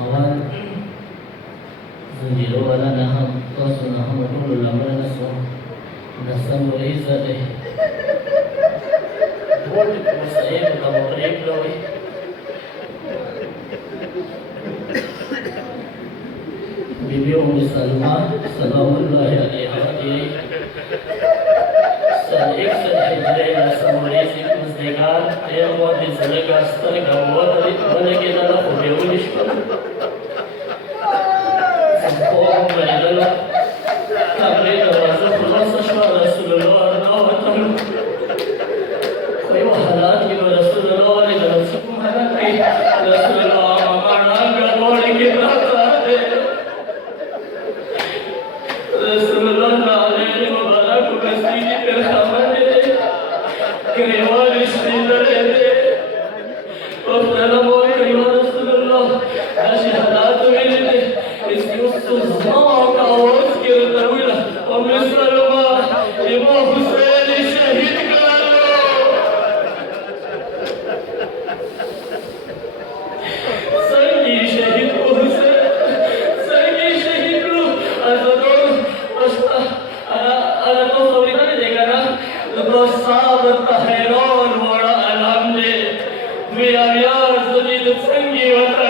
awal زنجيرو ولا نهم توسو نهم وطول الأمر نسو نسم وريزة ده بول مستعيب وطمقريب لوي بيبي أم سلمى سلام الله عليها سالك سالحجري سموريسي مزدقان ايغو دي زلق استرق ووضري ولكن أنا خبيوني شكرا سبقوهم ولدلا تبريد الرزق خلص شوى رسول الله أرناوتهم خيو حلاتي ورسول الله ولدلا سكم حلاتي رسول الله معنا قولي كنا رسول الله عليه مبارك وكسيدي بالخمر كريوان اشتيل لدي وفتلموا كريوان رسول الله عشي حلات ولدي اسكي الصزماك أوسكر طويلة ومصر ما إمام حسين الشهيد قالوا سنگي شهيد حسين سنگي شهيد له أزدون وشتا أنا تصوري ما देखा ना तो साबत हैरान वड़ा अलहमदे दुनिया यार सजीद संगी वता